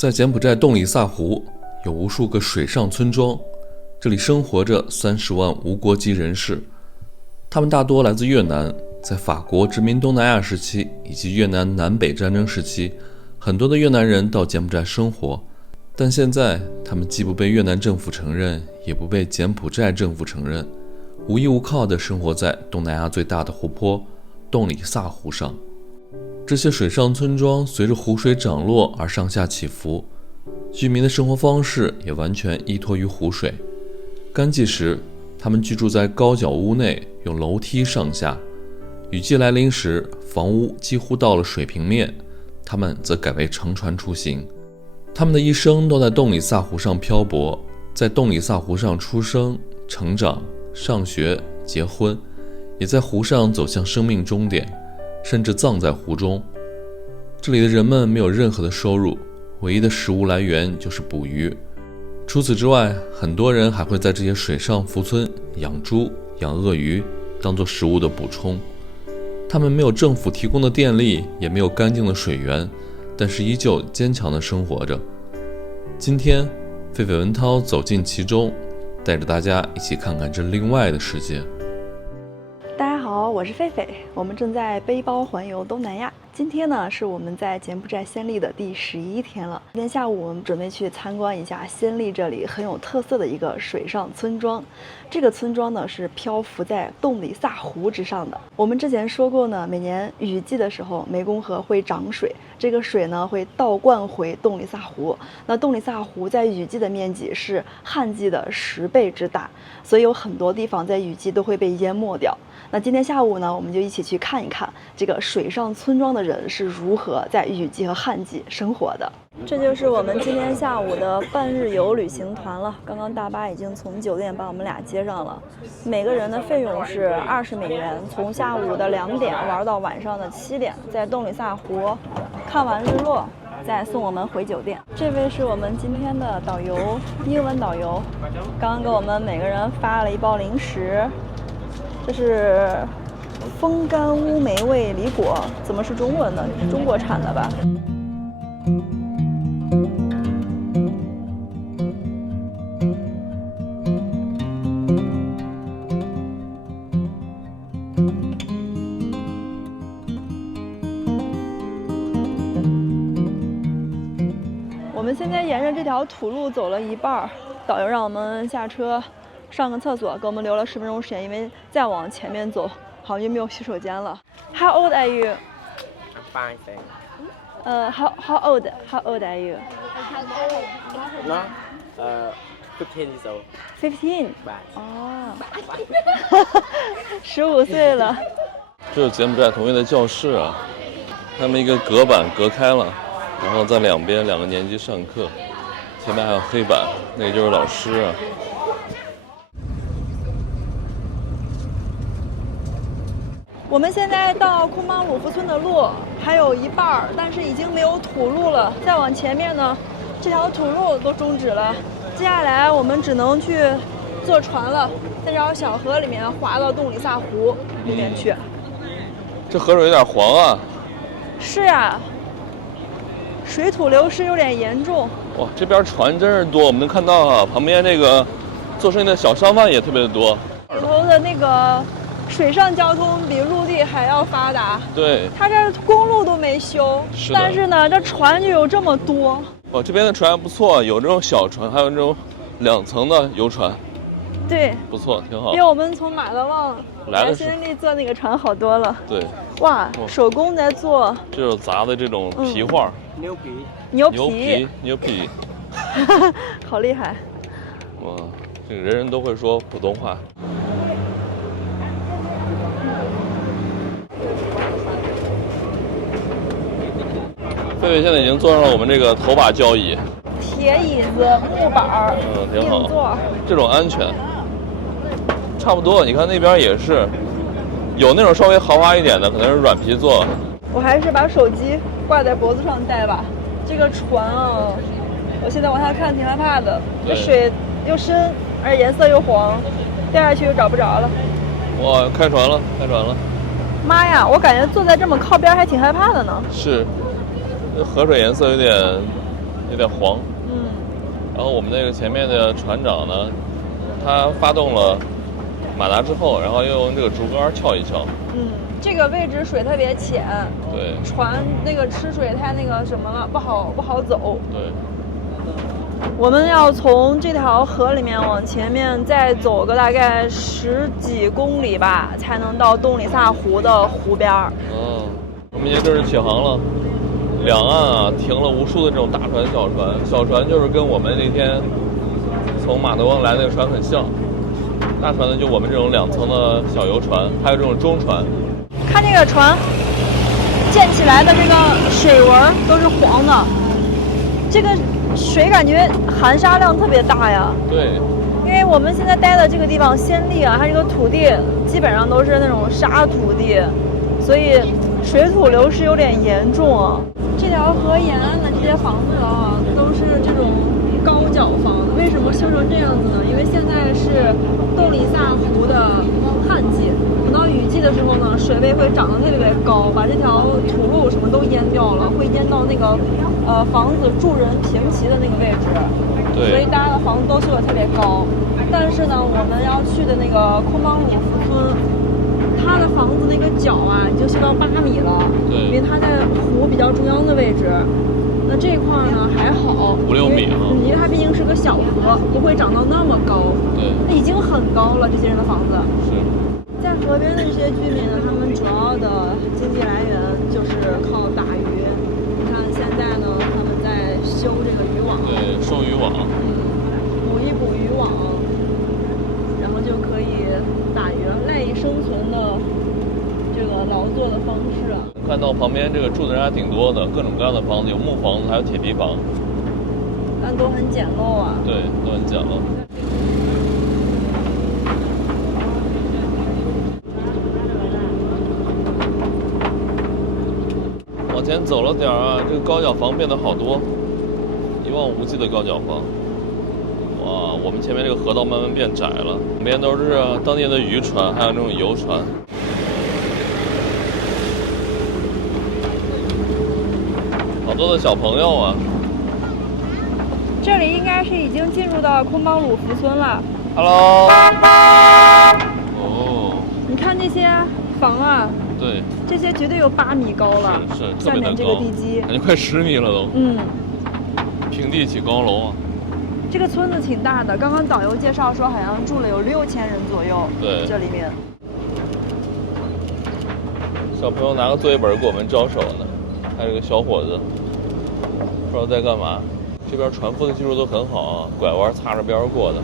在柬埔寨洞里萨湖有无数个水上村庄，这里生活着30万无国籍人士，他们大多来自越南。在法国殖民东南亚时期以及越南南北战争时期，很多的越南人到柬埔寨生活，但现在他们既不被越南政府承认，也不被柬埔寨政府承认，无依无靠地生活在东南亚最大的湖泊洞里萨湖上。这些水上村庄随着湖水涨落而上下起伏，居民的生活方式也完全依托于湖水。干季时，他们居住在高脚屋内，用楼梯上下；雨季来临时，房屋几乎到了水平面，他们则改为乘船出行。他们的一生都在洞里萨湖上漂泊，在洞里萨湖上出生、成长、上学、结婚，也在湖上走向生命终点，甚至葬在湖中。这里的人们没有任何的收入，唯一的食物来源就是捕鱼。除此之外，很多人还会在这些水上浮村养猪、养鳄鱼，当作食物的补充。他们没有政府提供的电力，也没有干净的水源，但是依旧坚强地生活着。今天，狒狒文涛走进其中，带着大家一起看看这另外的世界。大家好，我是狒狒，我们正在背包环游东南亚。今天呢，是我们在柬埔寨暹粒的第11天了。今天下午我们准备去参观一下暹粒这里很有特色的一个水上村庄。这个村庄呢是漂浮在洞里萨湖之上的。我们之前说过呢，每年雨季的时候，湄公河会涨水，这个水呢会倒灌回洞里萨湖。那洞里萨湖在雨季的面积是旱季的10倍之大，所以有很多地方在雨季都会被淹没掉。那今天下午呢，我们就一起去看一看这个水上村庄的人是如何在雨季和旱季生活的。这就是我们今天下午的半日游旅行团了。刚刚大巴已经从酒店把我们俩接上了，每个人的费用是20美元，从下午的2点玩到晚上的7点，在洞里萨湖看完日落，再送我们回酒店。这位是我们今天的导游，英文导游，刚刚给我们每个人发了一包零食。这是风干乌梅味梨果，怎么是中文呢？中国产的吧？我们现在沿着这条土路走了一半，导游让我们下车上个厕所，给我们留了10分钟时间，因为再往前面走好像就没有洗手间了。How old are you? I'm fine, thanks. How old are you? No, 15 years old. 15. Bye. 哦，15岁了。这是柬埔寨同学的教室啊，他们一个隔板隔开了，然后在两边2个年级上课，前面还有黑板，那个就是老师啊。我们现在到库芒鲁夫村的路还有一半，但是已经没有土路了。再往前面呢，这条土路都终止了。接下来我们只能去坐船了，在这条小河里面滑到洞里萨湖里面去。这河水有点黄啊。是呀，水土流失有点严重。哇，这边船真是多，我们能看到啊，旁边那个做生意的小商贩也特别的多。里头的那个水上交通比陆地还要发达。对，它这公路都没修，但是呢，这船就有这么多。哇，这边的船还不错，有这种小船，还有这种2层的游船。对，不错，挺好。比我们从马德旺来暹粒坐那个船好多了。对，哇，手工在做，这有杂的这种皮画。牛皮，牛皮，好厉害！哇，这个人人都会说普通话。狒狒现在已经坐上了我们这个头把交椅，铁椅子、木板，挺好，硬座，这种安全。差不多，你看那边也是，有那种稍微豪华一点的，可能是软皮座。我还是把手机挂在脖子上带吧。这个船啊，我现在往下看挺害怕的，这水又深，而且颜色又黄，掉下去又找不着了。哇，开船了！妈呀，我感觉坐在这么靠边还挺害怕的呢。是，这河水颜色有点有点黄。然后我们那个前面的船长呢，他发动了马达之后，然后又用这个竹竿撬一撬。这个位置水特别浅，对，船那个吃水太那个什么了，不好走。对，我们要从这条河里面往前面再走个大概10几公里吧，才能到东里萨湖的湖边。我们已经正式起航了。两岸啊停了无数的这种大船、小船，小船就是跟我们那天从马德翁来那个船很像，大船呢就我们这种2层的小游船，还有这种中船。看这个船溅起来的这个水纹都是黄的，这个水感觉含沙量特别大呀。对，因为我们现在待的这个地方暹粒啊，它这个土地基本上都是那种沙土地，所以水土流失有点严重啊。这条河沿岸的这些房子啊，都是这种高脚房。为什么修成这样子呢？因为现在是洞里萨湖的旱季，等到雨季的时候呢，水位会涨得特别高，把这条土路什么都淹掉了，会淹到那个房子住人平齐的那个位置。对，所以大家的房子都修得特别高。但是呢，我们要去的那个空邦鲁夫村，它的房子那个角啊，已经修到8米了。对，因为它在湖比较中央的位置。那这一块呢还好，5、6米啊。因为它毕竟是个小河，不会长到那么高。对，那已经很高了，这些人的房子。是。在河边的这些居民呢，他们主要的经济来源就是靠打鱼。你看现在呢，他们在修这个渔网。对，收渔网。补一补渔网，然后就可以打鱼，赖以生存的这个劳作的方式啊。看到旁边这个住的人还挺多的，各种各样的房子，有木房子，还有铁皮房，但都很简陋啊。对，都很简陋。往前走了点啊，这个高脚房变得好多，一望无际的高脚房。哇，我们前面这个河道慢慢变窄了，旁边都是当地的渔船，还有那种游船。好多的小朋友啊！这里应该是已经进入到空邦鲁夫村了。Hello。哦。你看这些房啊。对。这些绝对有8米高了。是，下面这个地基感觉快10米了都。平地起高楼啊。这个村子挺大的，刚刚导游介绍说好像住了有6000人左右。对。这里面。小朋友拿个作业本给我们招手呢，还有个小伙子。不知道在干嘛，这边船夫的技术都很好啊，拐弯擦着边过的。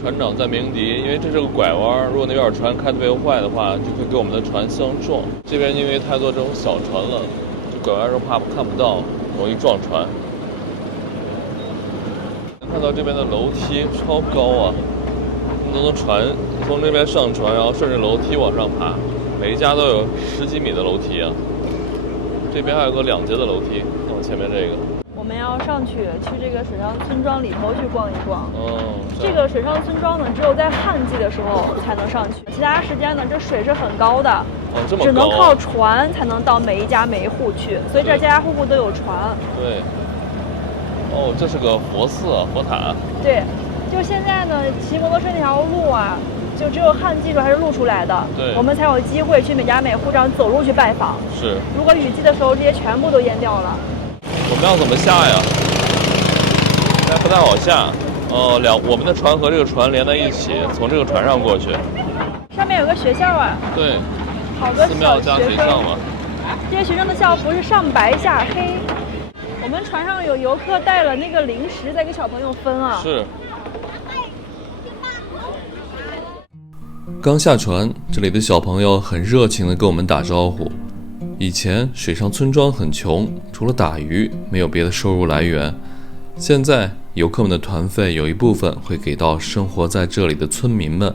船长在鸣笛，因为这是个拐弯，如果那边有船开特别快的话，就会跟我们的船相撞。这边因为太多这种小船了，就拐弯时候怕看不到，容易撞船。能看到这边的楼梯超高啊，那么多船从这边上船，然后顺着楼梯往上爬，每一家都有10几米的楼梯啊。这边还有个2节的楼梯，像我前面这个。我们要上去这个水上村庄里头去逛一逛。这个水上村庄呢，只有在旱季的时候才能上去，其他时间呢，这水是很高的，这么高，只能靠船才能到每一家每一户去，所以这家家户户都有船。对。哦，这是个佛寺啊，佛塔。对，就现在呢，骑摩托车那条路啊，就只有旱季时候还是露出来的，对，我们才有机会去每家每户这样走路去拜访。是。如果雨季的时候，这些全部都淹掉了。我们要怎么下呀？现在不太好下。我们的船和这个船连在一起，从这个船上过去。上面有个学校啊。对。好多寺庙加学校嘛。这些学生的校服是上白下黑。我们船上有游客带了那个零食在给小朋友分啊。是。刚下船，这里的小朋友很热情地跟我们打招呼。以前水上村庄很穷，除了打鱼没有别的收入来源。现在游客们的团费有一部分会给到生活在这里的村民们，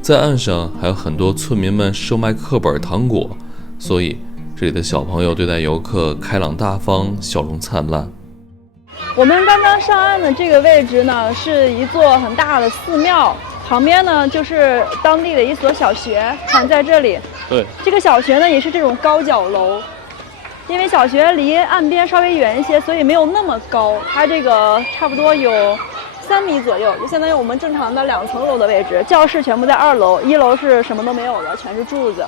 在岸上还有很多村民们售卖课本糖果，所以这里的小朋友对待游客开朗大方，笑容灿烂。我们刚刚上岸的这个位置呢，是一座很大的寺庙，旁边呢就是当地的一所小学，看在这里。对，这个小学呢也是这种高脚楼，因为小学离岸边稍微远一些，所以没有那么高。它这个差不多有3米左右，就相当于我们正常的2层楼的位置。教室全部在2楼，1楼是什么都没有的，全是柱子。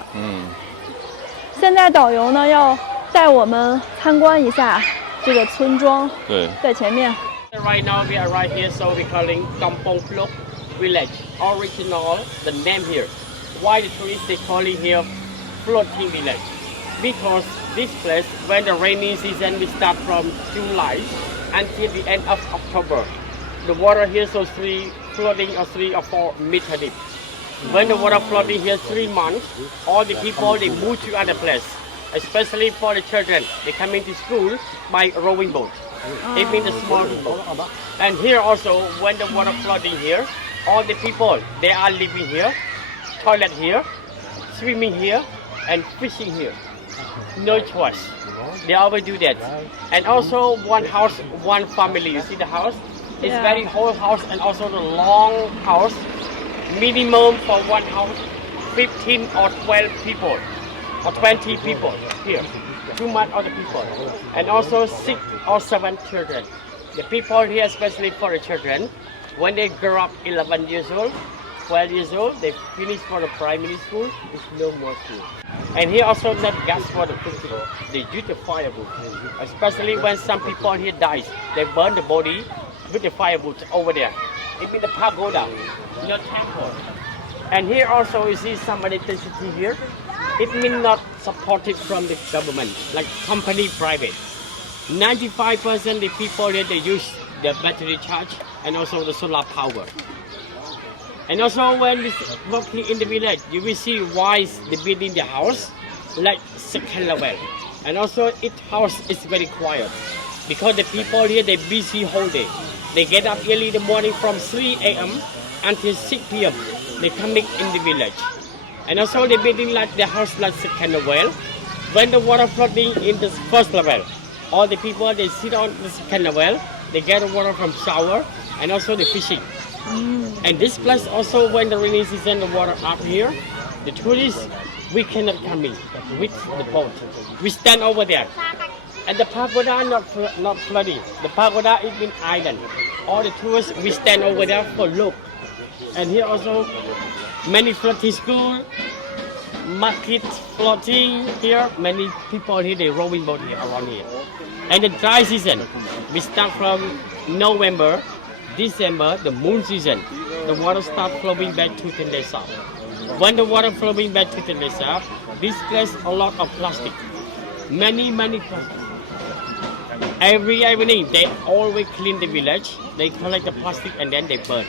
现在导游呢要带我们参观一下这个村庄。对，在前面。Right now we arrive here, so we're calling Kampong Plok Village. Original, the name here. Why the tourists they calling here floating village? Because this place, when the rainy season, we start from July until the end of October. The water here so floating or 3 or 4 meter deep. When the water flooding here 3 months, all the people they move to other place. Especially for the children, they come into school by rowing boat. It means a small boat. And here also, when the water flooding here, all the people they are living here, toilet here, swimming here, and fishing here. No choice. They always do that. And also one house, one family. You see the house? It's very whole house and also the long house. Minimum for one house, 15 or 12 people or 20 people here. Too much other people. And also 6 or 7 children. The people here, especially for the children, when they grow up 11 years old, 12 years old, they finish for the primary school, it's no more school. And here also not gas for the cooking. They use the firewood. Especially when some people here dies, they burn the body with the firewood over there. It means the pagoda, not temple. And here also you see some electricity here. It means not supported from the government, like company private. 95% the people here they use the battery charge and also the solar power. And also when we walking in the village, you will see why they building the house like second level. And also each house is very quiet because the people here they busy whole day. They get up early in the morning from 3 a.m. until 6 p.m. They coming in the village. And also they building like the house like second level. When the water flooding in the first level, all the people they sit on the second level. They get the water from shower and also the fishing. And this place also when the rainy season the water up here, the tourists we cannot come in with the boat. We stand over there. And the pagoda not flooding. The pagoda is in island. All the tourists we stand over there for look. And here also many floating school, market floating here. Many people here they rowing boat here around here. And the dry season, we start from November, December, the moon season. The water start flowing back to Tonle Sap. When the water flowing back to Tonle Sap, this place a lot of plastic. Many plastic. Every evening, they always clean the village. They collect the plastic and then they burn.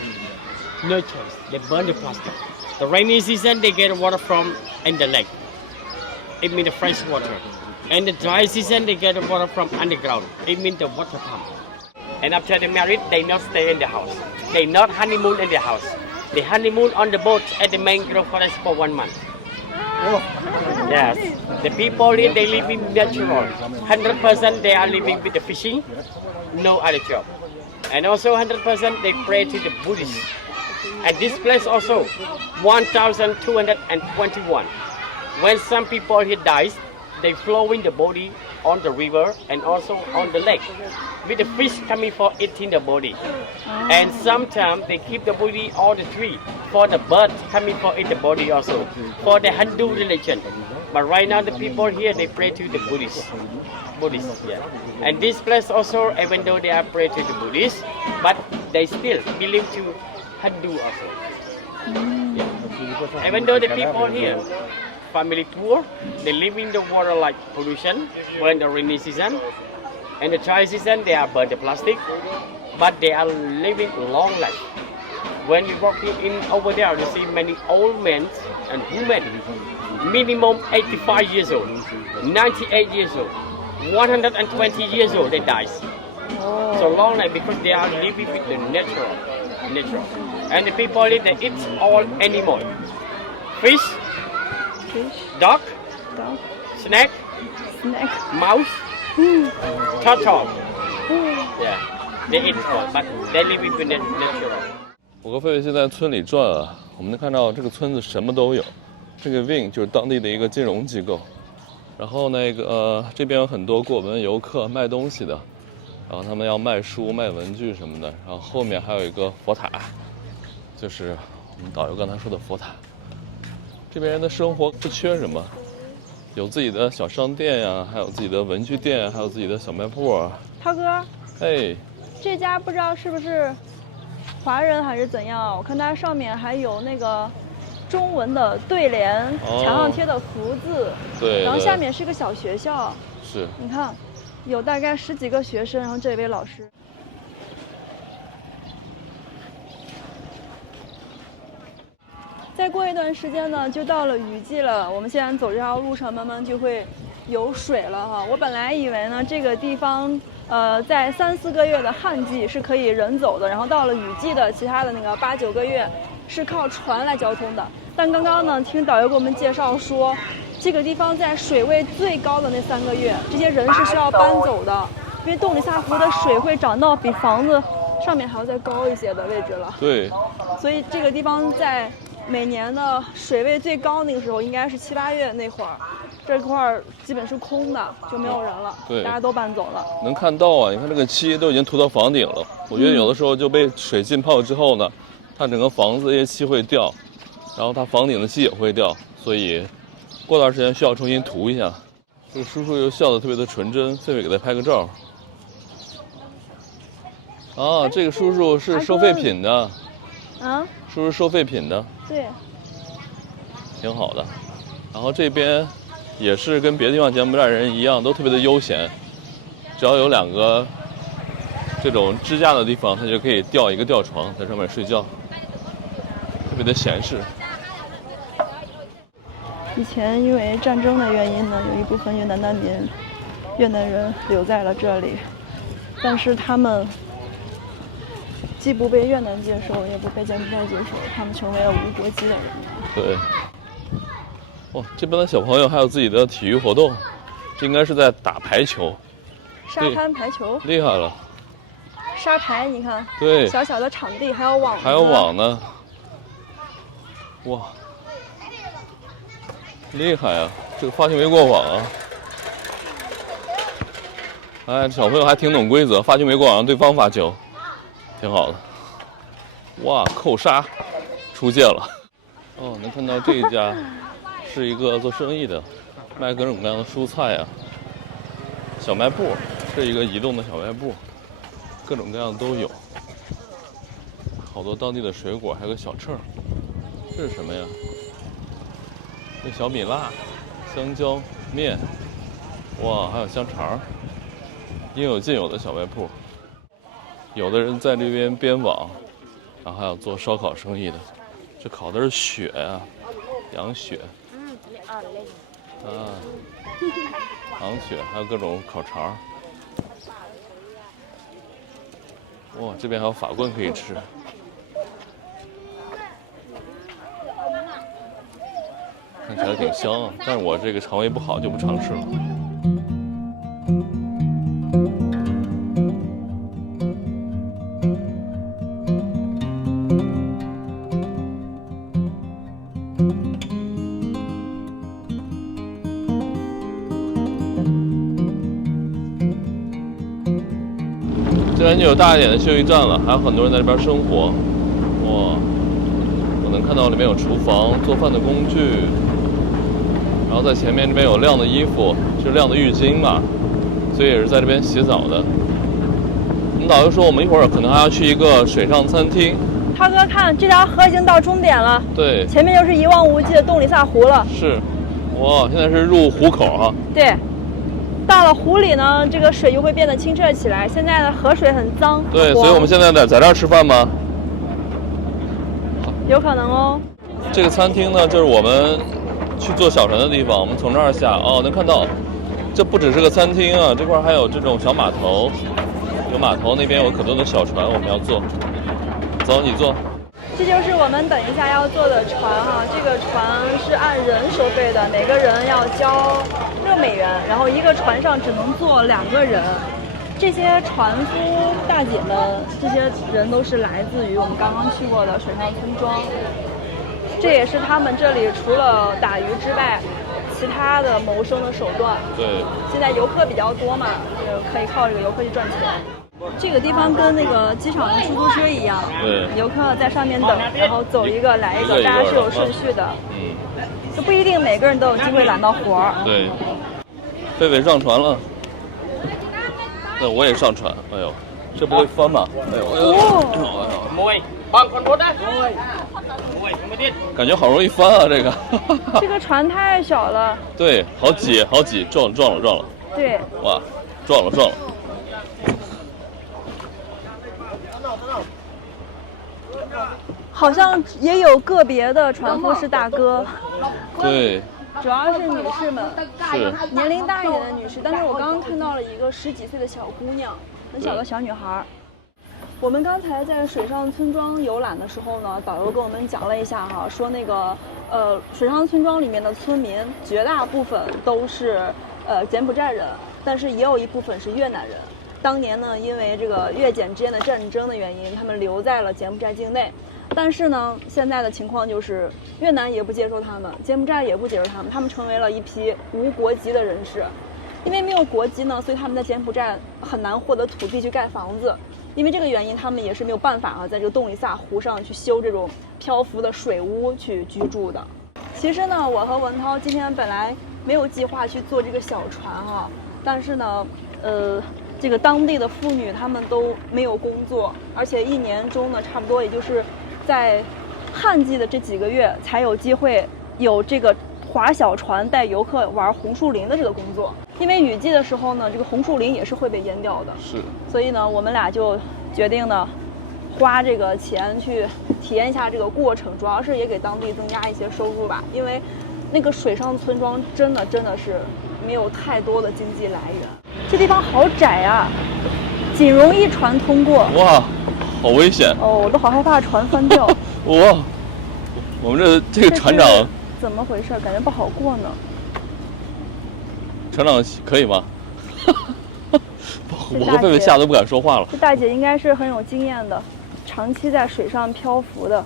No choice, they burn the plastic. The rainy season, they get water from in the lake. It means the fresh water. And the dry season, they get the water from underground. It means the water pump. And after they married, they not stay in the house. They not honeymoon in the house. They honeymoon on the boat at the mangrove forest for 1 month. Yes, the people here they live in natural. 100% they are living with the fishing, no other job. And also 100% they pray to the Buddhists. And this place also 1221. When some people here dies, they flowing the body on the river and also on the lake with the fish coming for eating the body. And sometimes they keep the body on the tree for the birds coming for eat the body also for the Hindu religion. But right now the people here they pray to the Buddhists. Yeah. And this place also, even though they are pray to the Buddhists, but they still believe to Hindu also. Yeah. Even though the people here family poor, they live in the water like pollution when the rainy season. And the dry season they are burn the plastic, but they are living long life. When you walk in over there, you see many old men and women, minimum 85 years old, 98 years old, 120 years old, they die. So long life because they are living with the natural. And the people they eat all animal, fish, dog, snake, mouse, turtle. Yeah, they eat all, but they live with the natural. 我和菲菲现在村里转啊，我们能看到这个村子什么都有。这个 Wing 就是当地的一个金融机构，然后这边有很多过门游客卖东西的，然后他们要卖书、卖文具什么的。然后后面还有一个佛塔，就是我们导游刚才说的佛塔。这边人的生活不缺什么，有自己的小商店呀，还有自己的文具店，还有自己的小卖部。涛哥，哎，这家不知道是不是华人还是怎样？我看它上面还有那个中文的对联，墙上贴的福字，对，然后下面是个小学校，是，你看，有大概10几个学生，然后这位老师。再过一段时间呢，就到了雨季了。我们现在走这条路上，慢慢就会有水了哈。我本来以为呢，这个地方，在3、4个月的旱季是可以人走的，然后到了雨季的其他的那个8、9个月是靠船来交通的。但刚刚呢，听导游给我们介绍说，这个地方在水位最高的那3个月，这些人是需要搬走的，因为洞里萨湖的水会涨到比房子上面还要再高一些的位置了。对，所以这个地方在每年的水位最高那个时候，应该是7、8月那会儿，这块儿基本是空的，就没有人了，对，大家都搬走了。能看到啊，你看这个漆都已经涂到房顶了。我觉得有的时候就被水浸泡之后呢，它整个房子这些漆会掉，然后它房顶的漆也会掉，所以过段时间需要重新涂一下。这个叔叔又笑得特别的纯真，菲菲给他拍个照。啊，这个叔叔是收废品的。啊？叔叔收废品的。对。挺好的。然后这边也是跟别的地方柬埔寨人一样，都特别的悠闲。只要有2个这种支架的地方，他就可以吊一个吊床在上面睡觉，特别的闲适。以前因为战争的原因呢，有一部分越南难民、越南人留在了这里，但是他们既不被越南接受，也不被柬埔寨接受，他们成为了无国籍的人。对。哇，这边的小朋友还有自己的体育活动，这应该是在打排球。沙滩排球。厉害了。沙排，你看。对。小小的场地，还有网。还有网呢。哇。厉害啊！这个发球没过网啊！哎，小朋友还挺懂规则，发球没过网让对方发球，挺好的。哇，扣杀出界了！哦，能看到这一家是一个做生意的，卖各种各样的蔬菜啊，小卖部，是一个移动的小卖部，各种各样的都有，好多当地的水果，还有个小秤，这是什么呀？这小米辣、香蕉、面，哇，还有香肠，应有尽有的小卖部。有的人在这边编网，然后还有做烧烤生意的。这烤的是血啊，羊血。啊，羊血，还有各种烤肠。哇，这边还有法棍可以吃。看起来挺香啊，但是我这个肠胃不好，就不尝试了。这边就有大一点的休息站了，还有很多人在这边生活。哇，我能看到里面有厨房、做饭的工具。然后在前面这边有晾的衣服，是晾的浴巾嘛，所以也是在这边洗澡的。我们导游说，我们一会儿可能还要去一个水上餐厅。涛哥，看这条河已经到终点了，对，前面就是一望无际的洞里萨湖了。是，哇，现在是入湖口啊。对，到了湖里呢，这个水就会变得清澈起来。现在的河水很脏。对，所以我们现在在这儿吃饭吗？有可能哦。这个餐厅呢，就是我们去坐小船的地方，我们从这儿下哦，能看到，这不只是个餐厅啊，这块还有这种小码头，有码头那边有可多的小船，我们要坐。走，你坐。这就是我们等一下要坐的船哈，这个船是按人收费的，每个人要交6美元，然后一个船上只能坐2个人。这些船夫大姐们，这些人都是来自于我们刚刚去过的水上村庄，这也是他们这里除了打鱼之外，其他的谋生的手段。对，现在游客比较多嘛，可以靠这个游客去赚钱。这个地方跟那个机场的出租车一样，对，游客在上面等，然后走一个来一个，大家是有顺序的。就不一定每个人都有机会揽到活儿。对，狒狒上船了，那我也上船。哎呦，这不会翻吗？哎呦，Mùi, bằng con bút đấy. Mùi, không biết. 感觉好容易翻啊，这个。这个船太小了。对，好挤，好挤，撞了。对。哇，撞了。好像也有个别的船夫是大哥。对。主要是女士们，是年龄大一点的女士。但是我刚刚看到了一个10几岁的小姑娘，很小的小女孩。我们刚才在水上村庄游览的时候呢，导游跟我们讲了一下哈，说那个水上村庄里面的村民绝大部分都是柬埔寨人，但是也有一部分是越南人。当年呢，因为这个越柬之间的战争的原因，他们留在了柬埔寨境内。但是呢，现在的情况就是越南也不接受他们，柬埔寨也不接受他们，他们成为了一批无国籍的人士。因为没有国籍呢，所以他们在柬埔寨很难获得土地去盖房子。因为这个原因，他们也是没有办法啊，在这个洞里萨湖上去修这种漂浮的水屋去居住的。其实呢，我和文涛今天本来没有计划去坐这个小船哈，但是呢，这个当地的妇女她们都没有工作，而且一年中呢，差不多也就是在旱季的这几个月才有机会有这个划小船带游客玩红树林的这个工作。因为雨季的时候呢，这个红树林也是会被淹掉的。是。所以呢，我们俩就决定呢，花这个钱去体验一下这个过程，主要是也给当地增加一些收入吧。因为那个水上村庄真的是没有太多的经济来源。这地方好窄啊，仅容一船通过。哇，好危险！哦，我都好害怕船翻掉。哇，我们这个船长怎么回事？感觉不好过呢。船长可以吗？我和狒狒吓得都不敢说话了。这大姐应该是很有经验的，长期在水上漂浮的。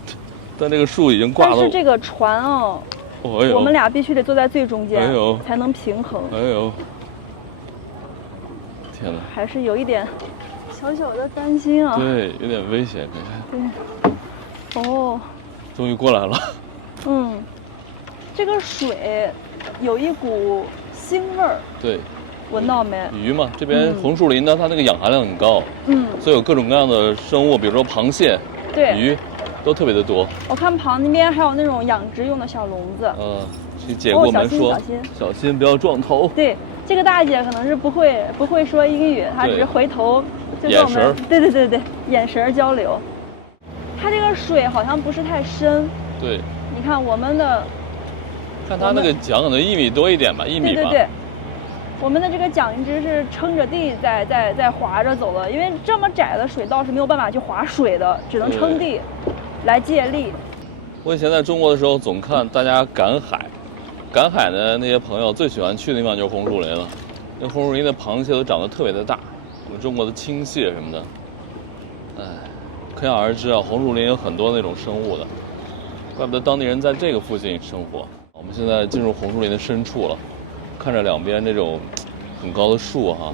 但这个树已经挂了。但是这个船哦，我们俩必须得坐在最中间，才能平衡。哎呦，天哪！还是有一点小小的担心啊。对，有点危险，感觉。对。哦。终于过来了。这个水有一股腥味儿。对。闻到没？鱼嘛，这边红树林呢，它那个氧含量很高，所以有各种各样的生物，比如说螃蟹、鱼，都特别的多。我看旁边还有那种养殖用的小笼子。这姐跟我们说，小心不要撞头。对，这个大姐可能是不会说英语，她只是回头就跟我们，对，眼神交流。它这个水好像不是太深。对。你看我们的，看它那个桨可能1米多一点吧，1米吧。对。我们的这个桨一直是撑着地在划着走的，因为这么窄的水道是没有办法去划水的，只能撑地来借力。我以前在中国的时候总看大家赶海，赶海的那些朋友最喜欢去的地方就是红树林了。那红树林的螃蟹都长得特别的大，我们中国的青蟹什么的，可想而知啊，红树林有很多那种生物的，怪不得当地人在这个附近生活。我们现在进入红树林的深处了。看着两边这种很高的树哈，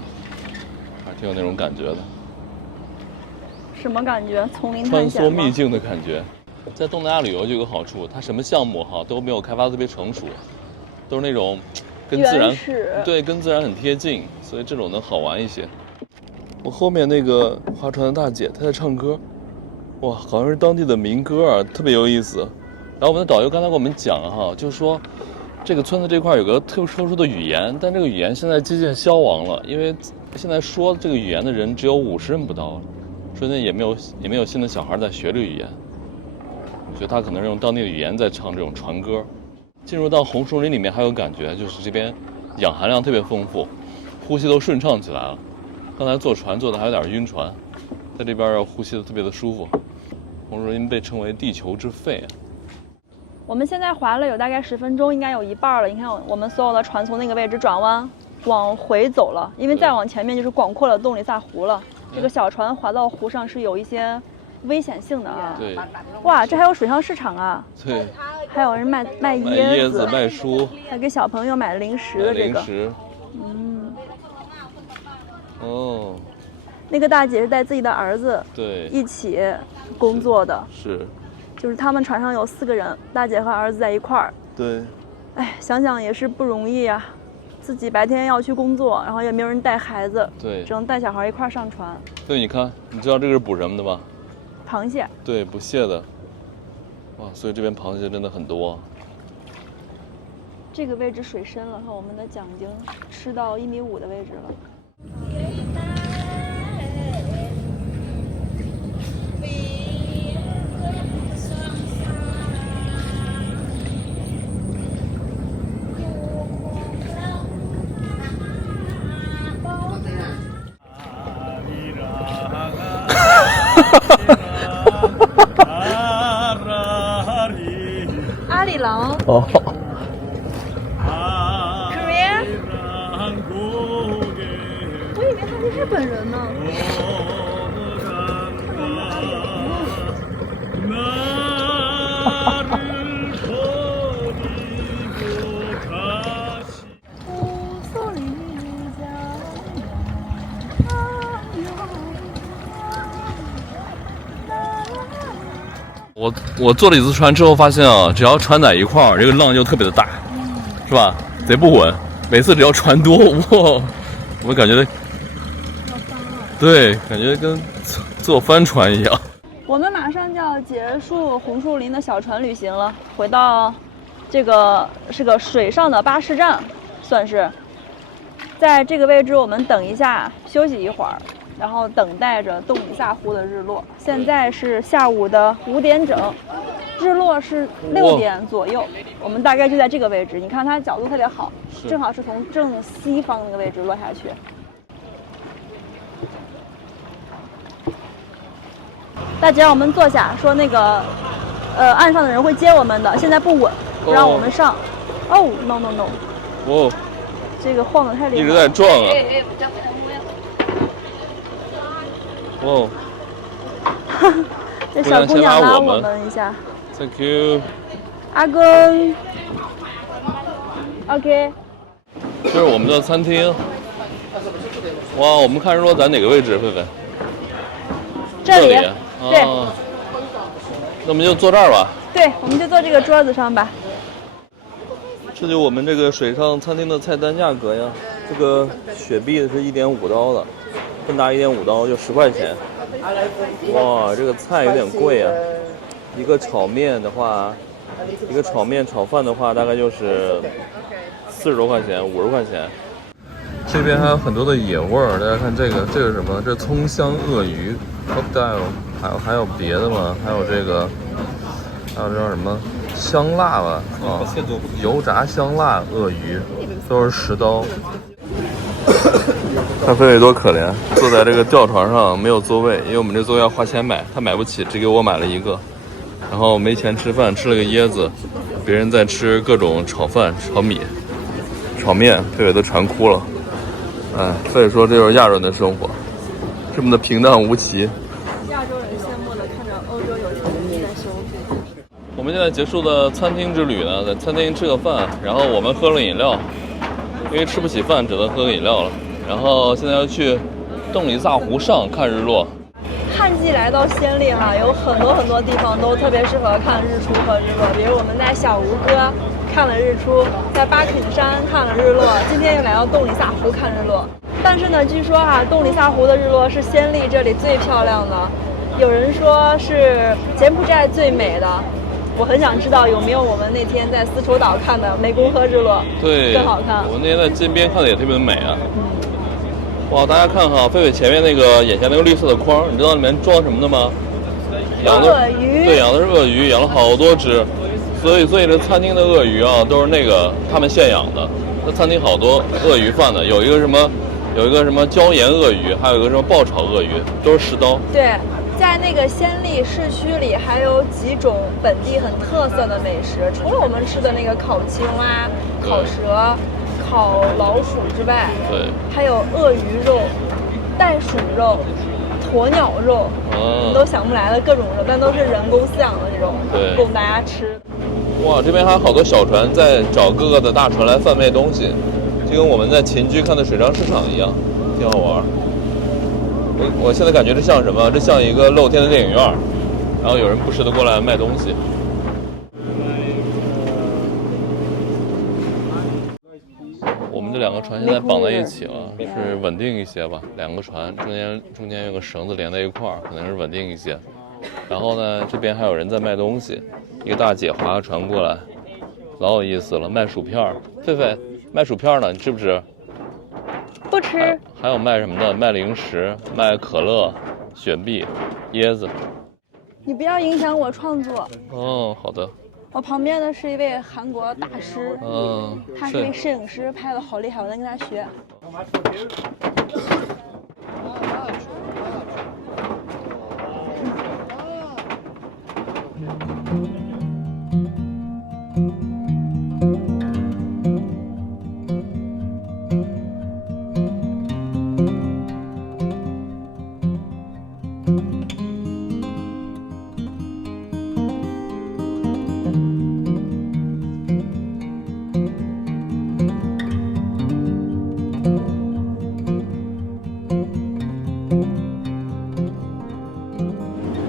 还挺有那种感觉的。什么感觉？丛林探险吗？穿梭秘境的感觉。在东南亚旅游就有个好处，它什么项目哈都没有开发特别成熟，都是那种跟自然跟自然很贴近，所以这种能好玩一些。我后面那个划船的大姐她在唱歌，哇，好像是当地的民歌啊，特别有意思。然后我们的导游刚才跟我们讲哈，就是说。这个村子这块有个特殊的语言，但这个语言现在渐渐消亡了，因为现在说这个语言的人只有50人不到，所以呢也没有新的小孩在学这个语言。我觉得他可能是用当地的语言在唱这种船歌。进入到红树林里面还有感觉，就是这边氧含量特别丰富，呼吸都顺畅起来了。刚才坐船坐的还有点晕船，在这边呼吸的特别的舒服。红树林被称为地球之肺。我们现在划了有大概10分钟，应该有一半了。你看，我们所有的船从那个位置转弯，往回走了，因为再往前面就是广阔的洞里萨湖了。这个小船划到湖上是有一些危险性的啊。对，哇，这还有水上市场啊！对，还有人卖椰子、卖书，还给小朋友买零食的这个。零食。哦。那个大姐是带自己的儿子对一起工作的。是。就是他们船上有4个人，大姐和儿子在一块儿。对。哎，想想也是不容易啊。自己白天要去工作，然后也没有人带孩子，对，只能带小孩一块上船。对，你看，你知道这个是捕什么的吗？螃蟹。对，捕蟹的。哇，所以这边螃蟹真的很多。这个位置水深了，看我们的桨已经吃到1.5米的位置了。阿里郎哦。Korea？ 我以为他是日本人呢。我坐了几次船之后发现啊，只要船在一块儿，这个浪就特别的大，是吧？贼不稳。每次只要船多，哇，我感觉，对，感觉跟坐帆船一样。我们马上就要结束红树林的小船旅行了，回到这个是个水上的巴士站，算是。在这个位置我们等一下，休息一会儿。然后等待着洞里萨湖的日落。现在是下午的5点整，日落是6点左右。我们大概就在这个位置，你看它角度特别好，正好是从正西方那个位置落下去。大姐让我们坐下，说那个岸上的人会接我们的，现在不稳，不让我们上。哦 ，no no no。哦，这个晃得太厉害了，一直在撞啊。哦，这小姑娘拉我们一下。Thank you。阿公。OK。这是我们的餐厅。哇，我们看日落在哪个位置，狒狒？这里。对。那我们就坐这儿吧。对，我们就坐这个桌子上吧。这就我们这个水上餐厅的菜单价格呀。这个雪碧是1.5刀的。芬达1.5刀就10块钱，哇，这个菜有点贵啊。一个炒面的话，一个炒面炒饭的话，大概就是40多块钱，50块钱。这边还有很多的野味儿，大家看这个，这是什么？这葱香鳄鱼 ，crocodile， 还有别的吗？还有这个，还有这叫什么香辣吧？啊，油炸香辣鳄鱼，都是10刀。看狒狒多可怜，坐在这个吊床上没有座位，因为我们这座位要花钱买，他买不起，只给我买了一个。然后没钱吃饭，吃了个椰子，别人在吃各种炒饭、炒米、炒面，狒狒都馋哭了。哎，所以说这就是亚洲人的生活，这么的平淡无奇。亚洲人羡慕的看着欧洲有钱人在修复。我们现在结束的餐厅之旅呢，在餐厅吃个饭，然后我们喝了饮料，因为吃不起饭，只能喝个饮料了。然后现在要去洞里萨湖上看日落。旱季来到暹粒哈，有很多地方都特别适合看日出和日落。比如我们在小吴哥看了日出，在巴肯山看了日落，今天又来到洞里萨湖看日落。但是呢，据说哈，洞里萨湖的日落是暹粒这里最漂亮的，有人说是柬埔寨最美的。我很想知道有没有我们那天在丝绸岛看的湄公河日落更好看。我们那天在街边看的也特别美啊。哇，大家看哈，狒狒前面那个眼前那个绿色的筐，你知道里面装什么的吗？养的鳄鱼。对，养的是鳄鱼，养了好多只。所以这餐厅的鳄鱼啊，都是那个他们现养的。那餐厅好多鳄鱼饭的，有一个什么椒盐鳄鱼，还有一个什么爆炒鳄鱼，都是10刀。对。在那个暹粒市区里，还有几种本地很特色的美食，除了我们吃的那个烤青蛙、烤蛇、烤老鼠之外，对，还有鳄鱼肉、袋鼠肉、鸵鸟肉，你都想不来的各种肉，但都是人工饲养的那种，对，供大家吃。哇，这边还有好多小船在找各个的大船来贩卖东西，就跟我们在秦居看的水上市场一样，挺好玩。我现在感觉这像什么？这像一个露天的电影院，然后有人不时的过来卖东西。我们这两个船现在绑在一起了，是稳定一些吧？两个船中间有个绳子连在一块儿，可能是稳定一些。然后呢，这边还有人在卖东西，一个大姐划个船过来，老有意思了，卖薯片儿。狒狒卖薯片儿呢，你吃不吃？不吃。还有卖什么的？卖零食，卖可乐、雪碧、椰子。你不要影响我创作。哦，好的。我旁边的是一位韩国大师，他是一位摄影师，拍的好厉害，我在跟他学。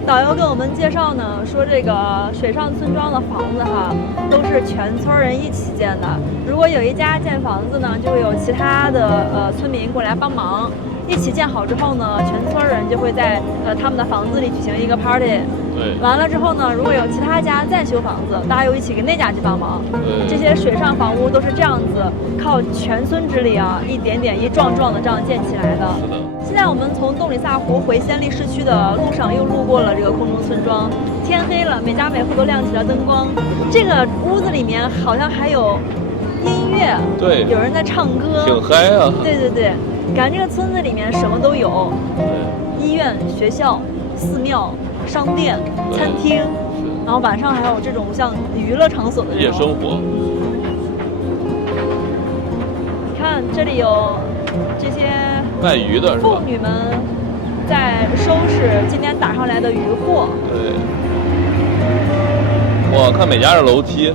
导游给我们介绍呢，说这个水上村庄的房子哈，都是全村人一起建的。如果有一家建房子呢，就会有其他的村民过来帮忙。一起建好之后呢，全村人就会在他们的房子里举行一个 party。对。完了之后呢，如果有其他家再修房子，大家又一起给那家去帮忙。对。这些水上房屋都是这样子，靠全村之力啊，一点点、一幢幢的这样建起来的。是的。现在我们从洞里萨湖回暹粒市区的路上，又路过了这个空中村庄。天黑了，每家每户都亮起了灯光。这个屋子里面好像还有音乐，对，有人在唱歌，挺嗨啊。对对对，感觉这个村子里面什么都有，对，医院、学校、寺庙、商店、餐厅，然后晚上还有这种像娱乐场所的夜生活。你看这里有这些卖鱼的妇女们在收拾今天打上来的渔获。对，哇，看每家的楼梯，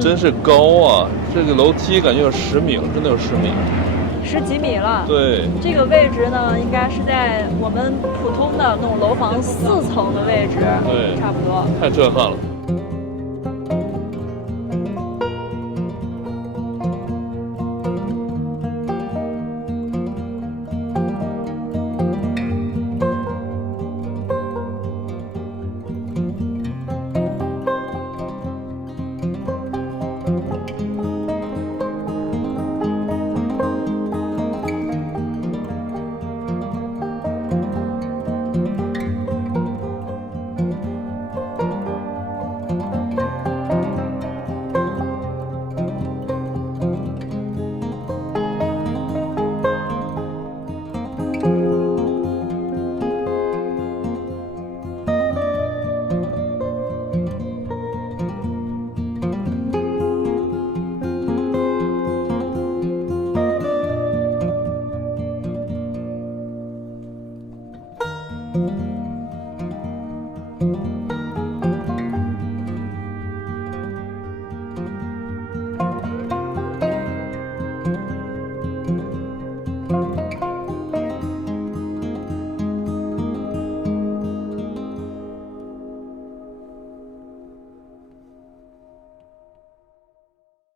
真是高啊！这个楼梯感觉有10米，真的有10米，10几米了。对，这个位置呢，应该是在我们普通的那种楼房4层的位置，对，差不多。太震撼了。